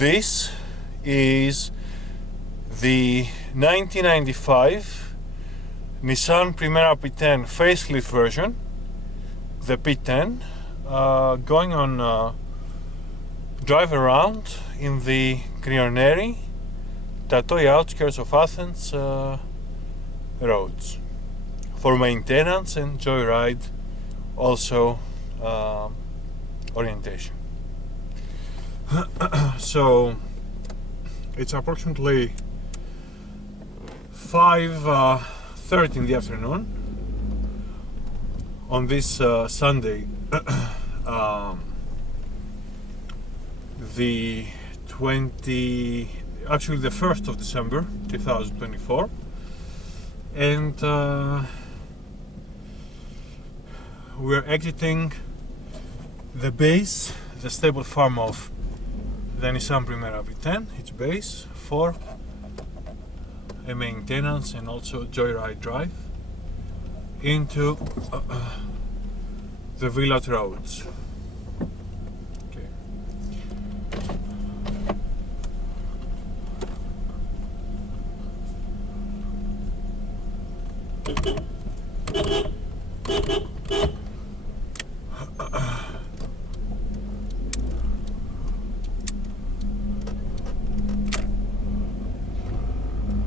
This is the 1995 Nissan Primera P10 facelift version, the P10, going on drive around in the Krioneri, Tatoi outskirts of Athens roads for maintenance and joyride, also orientation. So it's approximately 5:30 in the afternoon on this Sunday, the 1st of December 2024, and we're exiting the base, the stable farm of the Nissan Primera P10, its base for a maintenance and also joyride drive into the village roads. Okay.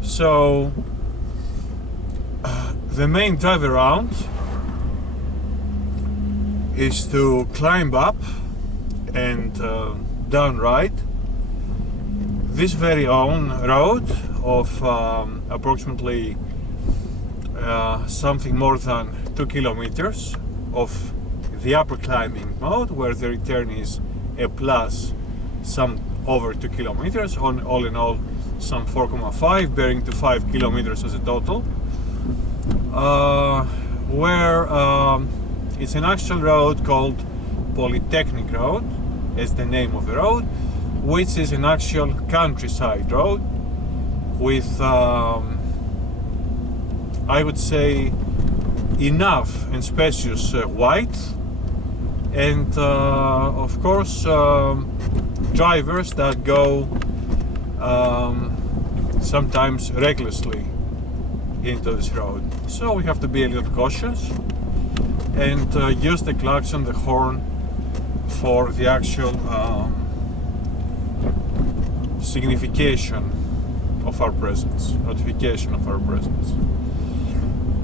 So the main drive around is to climb up and down right this very own road of approximately something more than 2 kilometers of the upper climbing mode, where the return is a plus some over 2 kilometers, all in all some 4,5, bearing to 5 kilometers as a total, where it's an actual road called Polytechnic Road, as the name of the road, which is an actual countryside road with I would say enough and spacious width, and of course drivers that go sometimes recklessly into this road. So we have to be a little cautious and use the klaxon, the horn, for the actual signification of our presence, notification of our presence.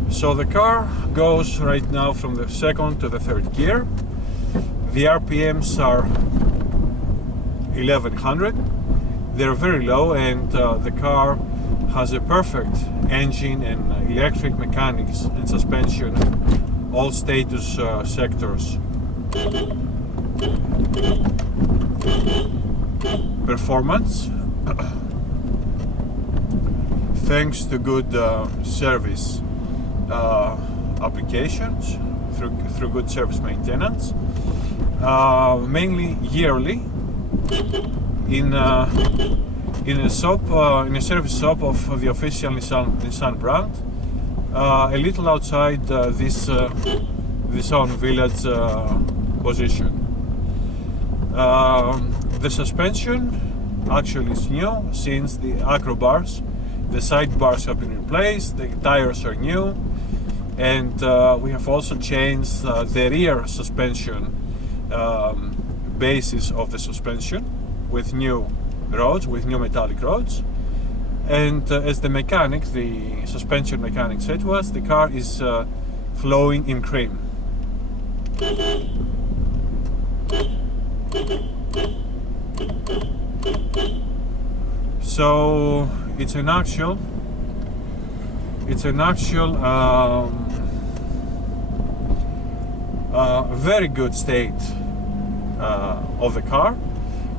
So the car goes right now from the second to the third gear. The RPMs are 1100. They're very low, and the car has a perfect engine and electric mechanics and suspension, all status sectors performance, thanks to good service applications, through good service maintenance, mainly yearly, in a service shop of the official Nissan brand, a little outside this own village position. The suspension actually is new, since the acro bars, the side bars have been replaced, the tires are new, and we have also changed the rear suspension basis of the suspension with new rods, with new metallic rods. And as the mechanic, the suspension mechanic said to us, the car is flowing in cream. So it's an actual very good state of the car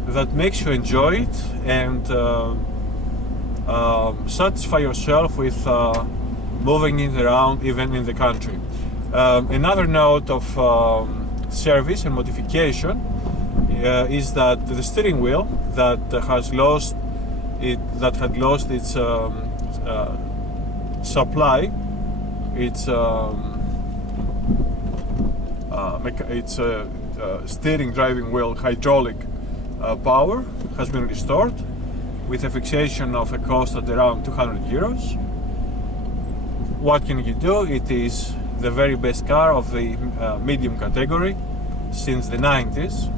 that makes you enjoy it and satisfy yourself with moving it around even in the country. Another note of service and modification is that the steering wheel that had lost its supply, its steering driving wheel hydraulic power has been restored with a fixation of a cost at around 200 euros. What can you do? It is the very best car of the medium category since the 90s,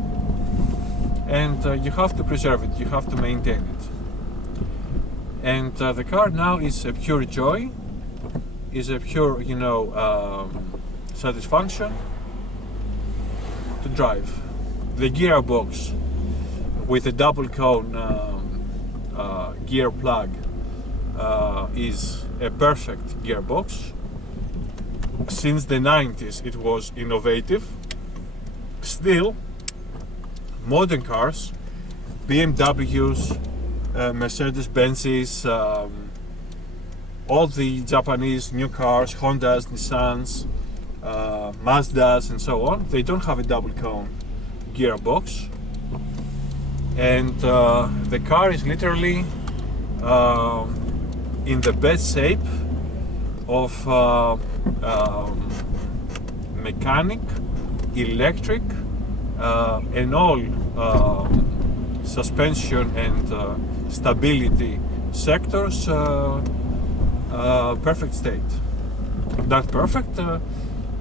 and you have to preserve it, you have to maintain it. And the car now is a pure joy, is a pure, satisfaction to drive. The gearbox with a double cone gear plug is a perfect gearbox. Since the 90s it was innovative. Still, modern cars, BMWs, Mercedes-Benzes, all the Japanese new cars, Hondas, Nissans, Mazdas and so on, they don't have a double cone gearbox, and the car is literally in the best shape of mechanic, electric, and all suspension and stability sectors perfect state. Not perfect,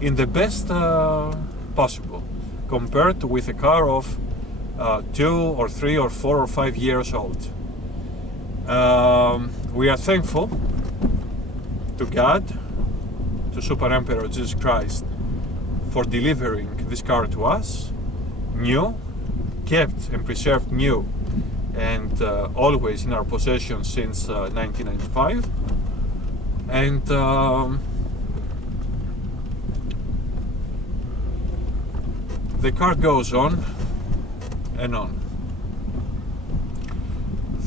in the best possible, compared with a car of 2 or 3 or 4 or 5 years old. We are thankful to God, to Super Emperor Jesus Christ, for delivering this car to us, new, kept and preserved new, and always in our possession since 1995. And the car goes on and on.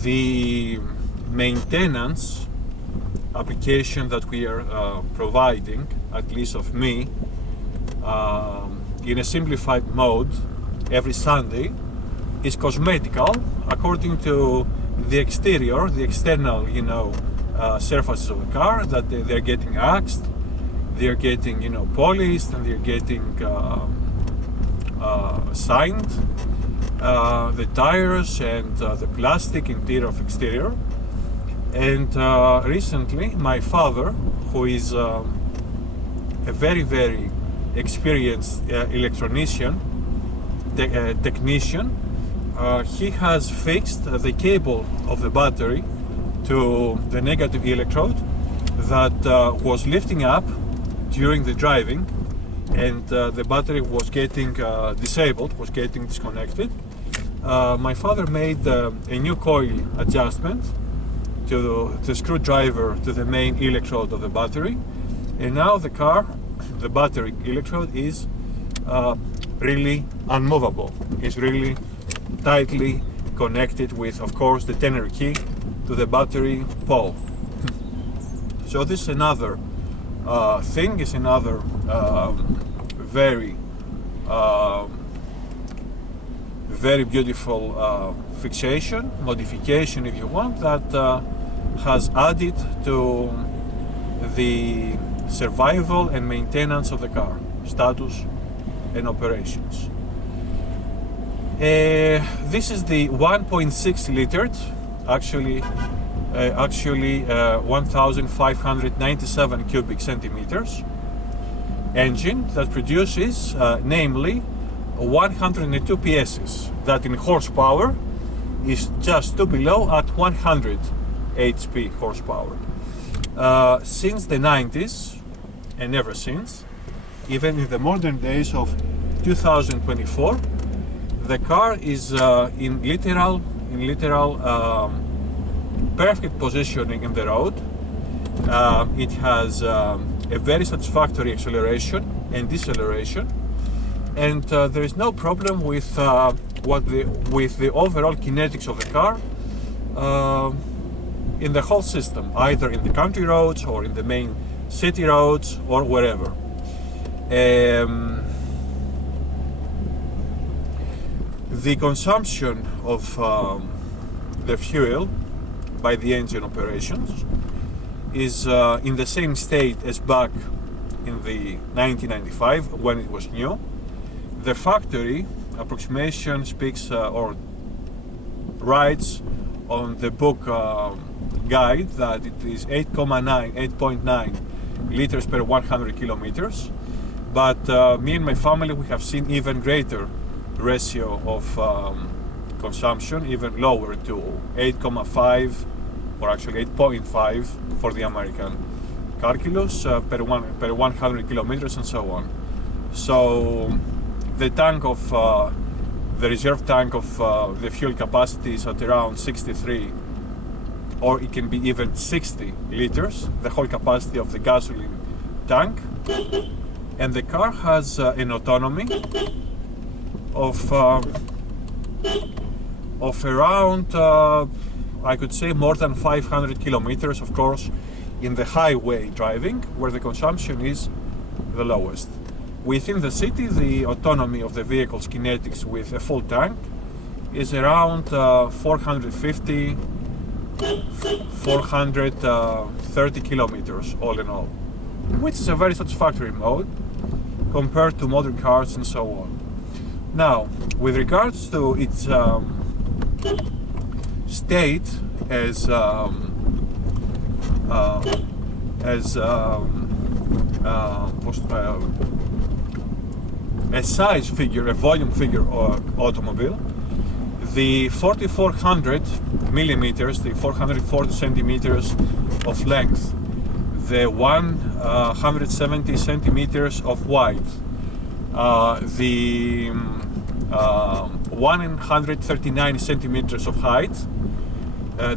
The maintenance application that we are providing, at least of me, in a simplified mode every Sunday, is cosmetical according to the exterior, the external, surfaces of the car, that they're getting axed, they're getting, polished, and they're getting signed, the tires and the plastic interior of exterior. And recently my father, who is a very, very experienced electronician, technician, he has fixed the cable of the battery to the negative electrode that was lifting up during the driving, and the battery was getting disabled, was getting disconnected. My father made a new coil adjustment to the screwdriver to the main electrode of the battery, and now the car, the battery electrode, is really unmovable. It's really tightly connected with, of course, the tenor key to the battery pole. So this is another thing, is another very very beautiful fixation, modification if you want, that has added to the survival and maintenance of the car, status and operations. This is the 1.6 liter, actually 1,597 cubic centimeters engine that produces namely 102 PS, that in horsepower is just two below at 100 HP horsepower. Since the 90s and ever since, even in the modern days of 2024, the car is in literal perfect positioning in the road. It has a very satisfactory acceleration and deceleration, and there is no problem with the overall kinetics of the car in the whole system, either in the country roads or in the main city roads or wherever. The consumption of the fuel by the engine operations is in the same state as back in the 1995 when it was new. The factory approximation speaks or writes on the book guide that it is 8.9 liters per 100 kilometers. But me and my family, we have seen even greater ratio of consumption, even lower, to 8.5 or actually 8.5 for the American car kilos per 100 kilometers and so on. So the tank of the reserve tank of the fuel capacity is at around 63, or it can be even 60 liters, the whole capacity of the gasoline tank. And the car has an autonomy of around, I could say, more than 500 kilometers, of course, in the highway driving, where the consumption is the lowest. Within the city, the autonomy of the vehicle's kinetics with a full tank is around 450, 430 kilometers all in all, which is a very satisfactory mode compared to modern cars and so on. Now, with regards to its state as a size figure, a volume figure automobile, the 4400 millimeters, the 440 centimeters of length, the 170 centimeters of width, the 139 centimeters of height,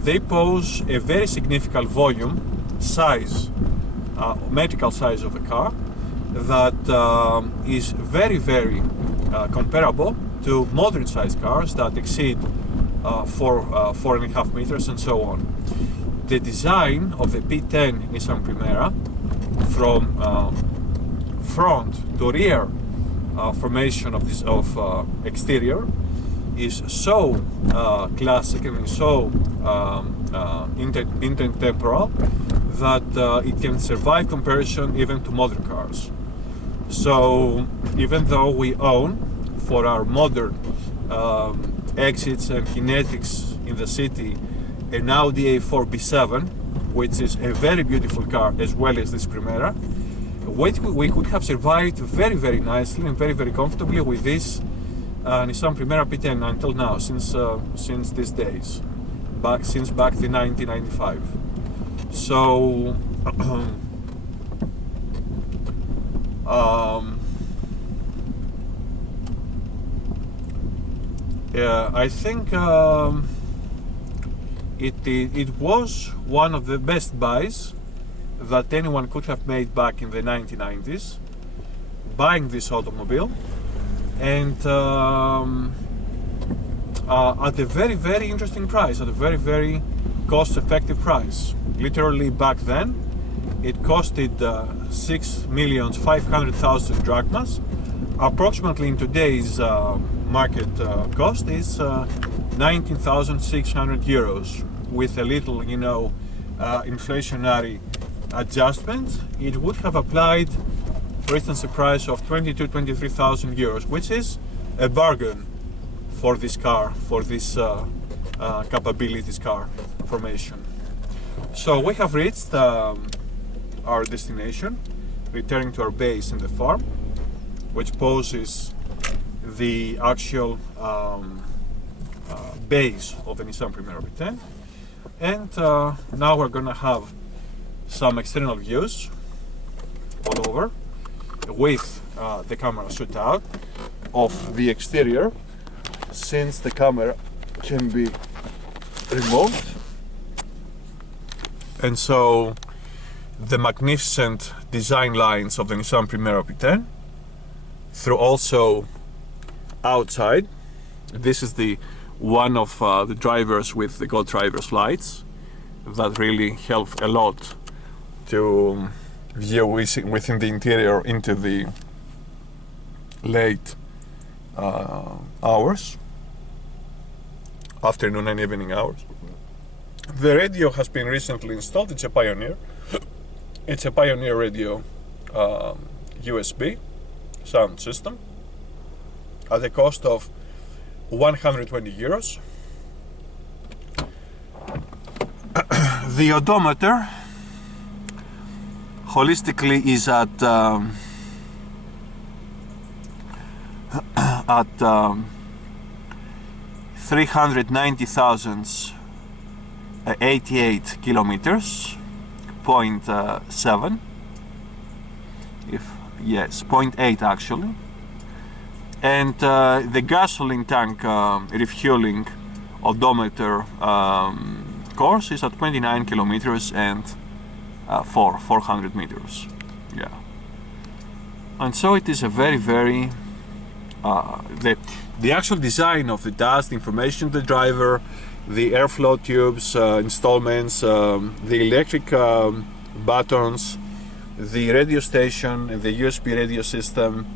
they pose a very significant volume, size, metrical size of a car that is very, very comparable to modern sized cars that exceed 4.5 meters and so on. The design of the P10 Nissan Primera, from front to rear formation of this exterior, is so classic and so intertemporal that it can survive comparison even to modern cars. So even though we own, for our modern exits and kinetics in the city, an Audi A4 B7, which is a very beautiful car, as well as this Primera, we could have survived very, very nicely and very, very comfortably with this Nissan Primera P10 until now, since these days, since back in 1995. So yeah, I think it was one of the best buys that anyone could have made back in the 1990s, buying this automobile, and at a very, very interesting price, at a very, very cost-effective price. Literally back then, it costed 6,500,000 drachmas. Approximately in today's market cost is 19,600 euros. With a little, you know, inflationary adjustment, it would have applied, for instance, a price of 23,000 euros, which is a bargain for this car, for this capabilities car formation. So we have reached our destination, returning to our base in the farm, which poses the actual base of the Nissan Primera P10. And now we're gonna have some external views all over, with the camera shoot out of the exterior, since the camera can be remote. And so the magnificent design lines of the Nissan Primera P10 through also outside. This is the one of the drivers with the gold driver's lights that really help a lot to view within the interior into the late hours, afternoon and evening hours. The radio has been recently installed. It's a Pioneer. It's a Pioneer radio USB sound system at a cost of 120 euros. The odometer holistically is at 390,088 kilometers, 0.7, yes, 0.8 actually, and the gasoline tank refueling odometer course is at 29 kilometers and 400 meters. Yeah, and so it is a very the actual design of the dash, the information to the driver, the airflow tubes, installments, the electric buttons, the radio station, the USB radio system,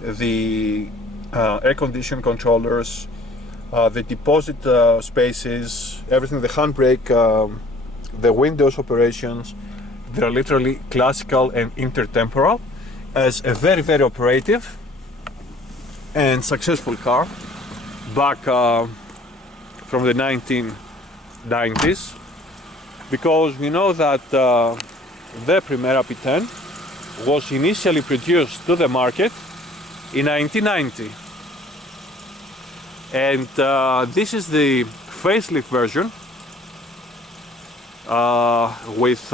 the air condition controllers, the deposit spaces, everything, the handbrake, the windows operations, they're literally classical and intertemporal as a very operative and successful car back from the 1990s, because we know that the Primera P10 was initially produced to the market in 1990, and this is the facelift version with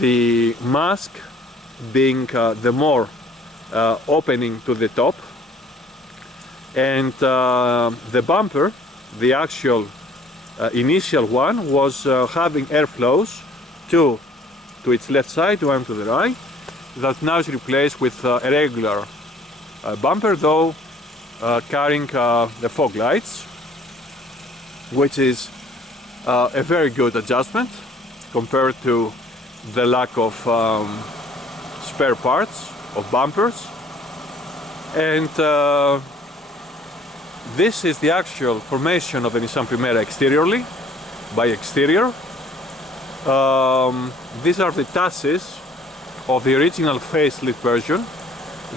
the mask being the more opening to the top, and the bumper, the actual initial one, was having airflows, two to its left side, one to the right, that now is replaced with a regular bumper, though carrying the fog lights, which is a very good adjustment compared to the lack of spare parts of bumpers. And this is the actual formation of the Nissan Primera exteriorly, by exterior. These are the chassis of the original facelift version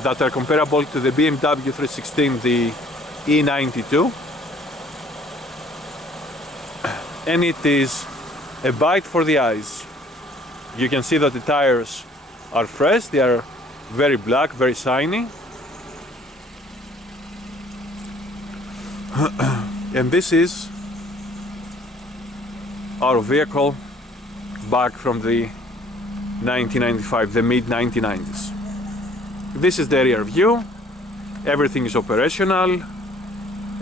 that are comparable to the BMW 316, the E92. And it is a bite for the eyes. You can see that the tires are fresh, they are very black, very shiny. And this is our vehicle back from the 1995, the mid-1990s. This is the rear view. Everything is operational.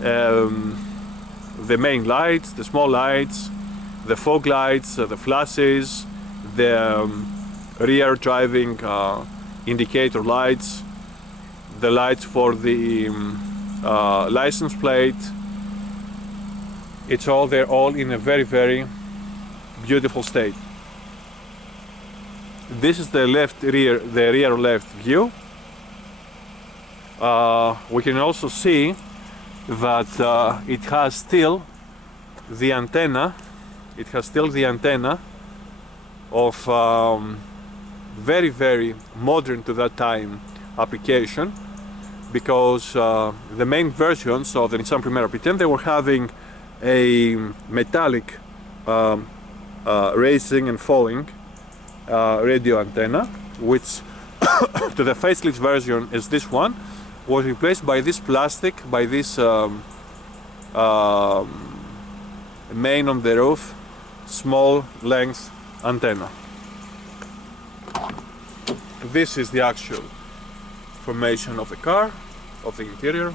The main lights, the small lights, the fog lights, the flashes, the rear driving indicator lights, the lights for the license plate. It's all there, all in a very beautiful state. This is the rear left view. We can also see that it has still the antenna. It has still the antenna of very modern to that time application, because the main versions of the Nissan Primera P10, they were having a metallic raising and falling radio antenna, which to the facelift version is this one, was replaced by this plastic, by this main on the roof, small length antenna. This is the actual formation of the car, of the interior.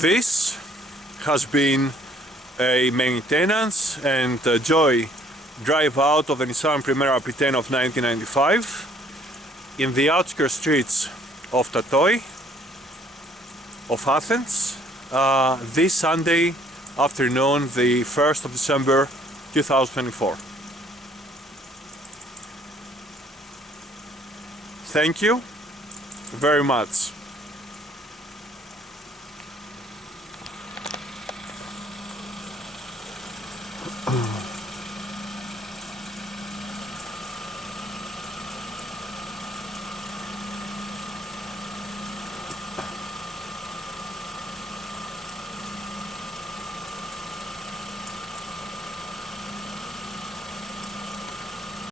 This has been a maintenance and joy drive out of the Nissan Primera P10 of 1995 in the outskirts streets of Tatoi, of Athens, this Sunday afternoon, the 1st of December 2024. Thank you very much.